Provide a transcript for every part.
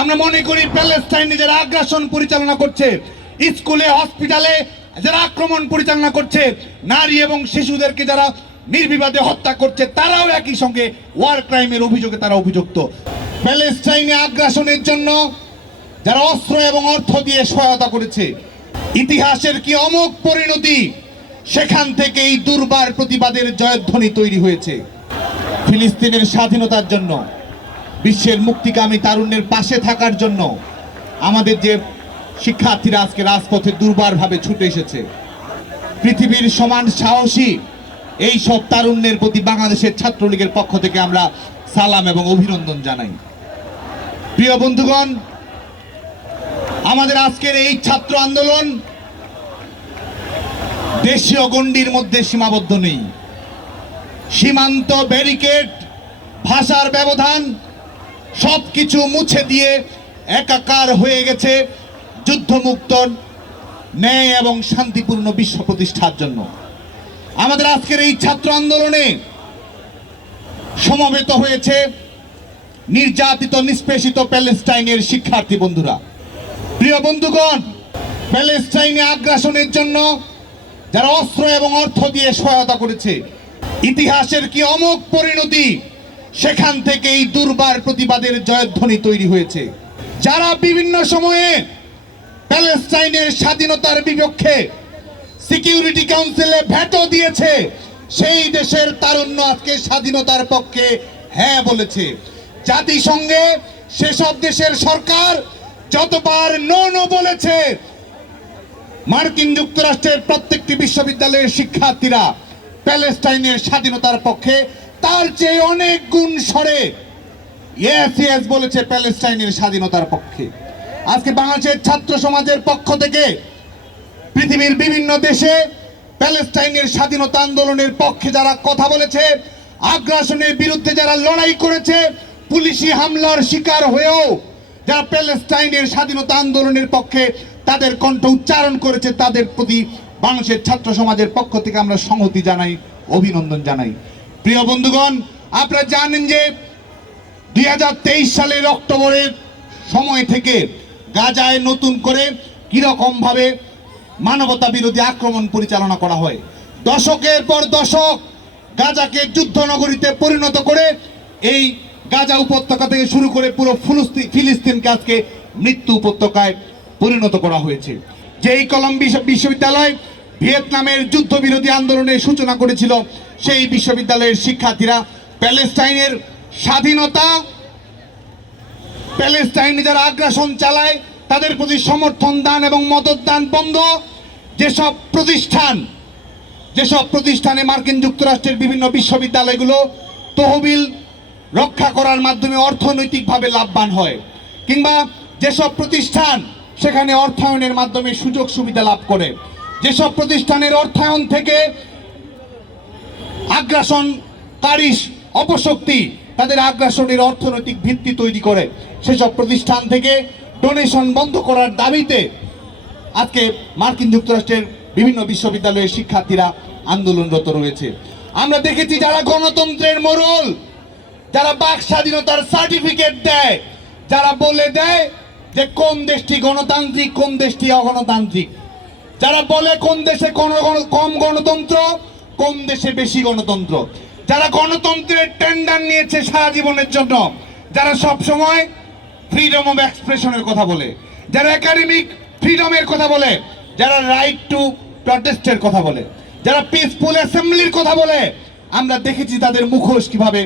আমরা মনে করি প্যালেস্টাইনে যারা আগ্রাসন পরিচালনা করছে। স্কুলে, হসপিটালে যারা আক্রমণ পরিচালনা করছে, নারী এবং শিশুদেরকে যারা নির্বিবাদে হত্যা করছে, তারাও একই সঙ্গে ওয়ার ক্রাইমের অভিযোগে তারা অভিযুক্ত। প্যালেস্টাইনে আগ্রাসনের জন্য যারা অস্ত্র এবং অর্থ দিয়ে সহায়তা করেছে, ইতিহাসের কি অমোঘ পরিণতি, সেখান থেকে এই দুর্বার প্রতিবাদের জয়ধ্বনি তৈরি হয়েছে। ফিলিস্তিনের স্বাধীনতার জন্য বিশ্বের মুক্তিকামী তারুণ্যের পাশে থাকার জন্য আমাদের যে শিক্ষার্থীরা আজকে রাজপথে দুর্বারভাবে ছুটে এসেছে, পৃথিবীর সমান সাহসী এই সব তারুণ্যের প্রতি বাংলাদেশের ছাত্রলীগের পক্ষ থেকে আমরা সালাম এবং অভিনন্দন জানাই। প্রিয় বন্ধুগণ, আমাদের আজকের এই ছাত্র আন্দোলন দেশীয় গণ্ডির মধ্যে সীমাবদ্ধ নেই। সীমান্ত ব্যারিকেড, ভাষার ব্যবধান সবকিছু মুছে দিয়ে একাকার হয়ে গেছে যুদ্ধমুক্ত ন্যায় এবং শান্তিপূর্ণ বিশ্ব প্রতিষ্ঠার জন্য। আমাদের আজকের এই ছাত্র আন্দোলনে সমবেত হয়েছে নির্যাতিত, নিষ্পেষিত প্যালেস্টাইনের শিক্ষার্থী বন্ধুরা। প্রিয় বন্ধুগণ, প্যালেস্টাইনে আগ্রাসনের জন্য যারা অস্ত্র এবং অর্থ দিয়ে সহায়তা করেছে, ইতিহাসের কি অমোঘ পরিণতি সেখান থেকে এই দুর্বার প্রতিবাদের জয়ধ্বনি তৈরি হয়েছে। যারা বিভিন্ন সময়ে প্যালেস্টাইনের স্বাধীনতার বিপক্ষে সিকিউরিটি কাউন্সিলে ভেটো দিয়েছে, সেই দেশের তারুণ্য আজকে স্বাধীনতার পক্ষে হ্যাঁ বলেছে। জাতিসংঘে সেসব দেশের সরকার যতবার নো নো বলেছে, মার্কিন যুক্তরাষ্ট্রের প্রত্যেকটি বিশ্ববিদ্যালয়ের শিক্ষার্থীরা প্যালেস্টাইনের স্বাধীনতার পক্ষে তার চেয়ে অনেক গুণ সরে। ইয়েস বলেছে প্যালেস্টাইনের স্বাধীনতার পক্ষে। আজকে বাংলাদেশের ছাত্র সমাজের পক্ষ থেকে পৃথিবীর বিভিন্ন দেশে প্যালেস্টাইনের স্বাধীনতা আন্দোলনের পক্ষে যারা কথা বলেছে, আগ্রাসনের বিরুদ্ধে যারা লড়াই করেছে, পুলিশি হামলার শিকার হয়েও যারা প্যালেস্টাইনের স্বাধীনতা আন্দোলনের পক্ষে তাদের কণ্ঠ উচ্চারণ করেছে, তাদের প্রতি বাংলাদেশের ছাত্র সমাজের পক্ষ থেকে আমরা সংহতি জানাই, অভিনন্দন জানাই। প্রিয় বন্ধুগণ, আপনারা জানেন যে দুই হাজার তেইশ সালের অক্টোবরের সময় থেকে গাজায় নতুন করে কীরকম ভাবে মানবতা বিরোধী আক্রমণ পরিচালনা করা হয়। দশকের পর দশক গাজাকে যুদ্ধ নগরীতে পরিণত করে এই গাজা উপত্যকা থেকে শুরু করে পুরো ফিলিস্তিন ফিলিস্তিনকে আজকে মৃত্যু উপত্যকায় পরিণত করা হয়েছে। যেই কলম বিশ্ব- বিশ্ববিদ্যালয় ভিয়েতনামের যুদ্ধ বিরোধী আন্দোলনের সূচনা করেছিল সেই বিশ্ববিদ্যালয়ের শিক্ষার্থীরা। প্যালেস্টাইনের স্বাধীনতা, প্যালেস্টাইনে যারা আগ্রাসন চালায়, তাদের প্রতি সমর্থন দান এবং মদত দান বন্ধ। যেসব প্রতিষ্ঠান, যেসব প্রতিষ্ঠানে মার্কিন যুক্তরাষ্ট্রের বিভিন্ন বিশ্ববিদ্যালয়গুলো তহবিল রক্ষা করার মাধ্যমে অর্থনৈতিকভাবে লাভবান হয়, কিংবা যেসব প্রতিষ্ঠান সেখানে অর্থায়নের মাধ্যমে সুযোগ সুবিধা লাভ করে। যেসব প্রতিষ্ঠানের অর্থায়ন থেকে আগ্রাসন আগ্রাসনকারী অপশক্তি তাদের আগ্রাসনের অর্থনৈতিক ভিত্তি তৈরি করে, সেসব প্রতিষ্ঠান থেকে ডোনেশন বন্ধ করার দাবিতে আজকে মার্কিন যুক্তরাষ্ট্রের বিভিন্ন বিশ্ববিদ্যালয়ের শিক্ষার্থীরা আন্দোলনরত রয়েছে। আমরা দেখেছি যারা গণতন্ত্রের মোড়ল, যারা বাক স্বাধীনতার সার্টিফিকেট দেয়, যারা বলে দেয় যে কোন দেশটি গণতান্ত্রিক, কোন দেশটি অগণতান্ত্রিক। যারা বলে কোন দেশে কম গণতন্ত্র, কোন দেশে বেশি গণতন্ত্র। যারা গণতন্ত্রের টেন্ডার নিয়েছে সারা জীবনের জন্য, যারা সব সময় ফ্রিডম অফ এক্সপ্রেশনের কথা বলে, যারা একাডেমিক ফ্রিডমের কথা বলে, যারা রাইট টু প্রটেস্টের কথা বলে, যারা পিসফুল অ্যাসেম্বলির কথা বলে, আমরা দেখেছি তাদের মুখোশ কীভাবে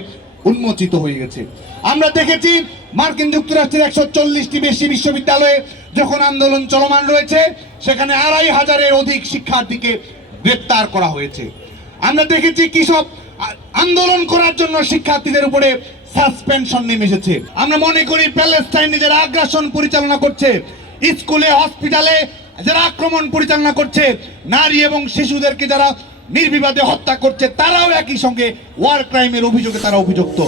উন্মোচিত হয়ে গেছে। আমরা দেখেছি মার্কিন যুক্তরাষ্ট্রের একশো চল্লিশটি বেশি বিশ্ববিদ্যালয়ে যখন আন্দোলন চলমান রয়েছে, সেখানে আড়াই হাজারের অধিক শিক্ষার্থীকে গ্রেপ্তার করা হয়েছে। আমরা দেখেছি কৃষক আন্দোলন করার জন্য শিক্ষার্থীদের উপরে সাসপেনশন নেমে এসেছে। আমরা মনে করি প্যালেস্টাইনে যারা আগ্রাসন পরিচালনা করছে, স্কুলে, হসপিটালে যারা আক্রমণ পরিচালনা করছে, নারী এবং শিশুদেরকে যারা নির্বিবাদে হত্যা করছে তারাও একই সঙ্গে ওয়ার ক্রাইমের অভিযোগে তারা অভিযুক্ত।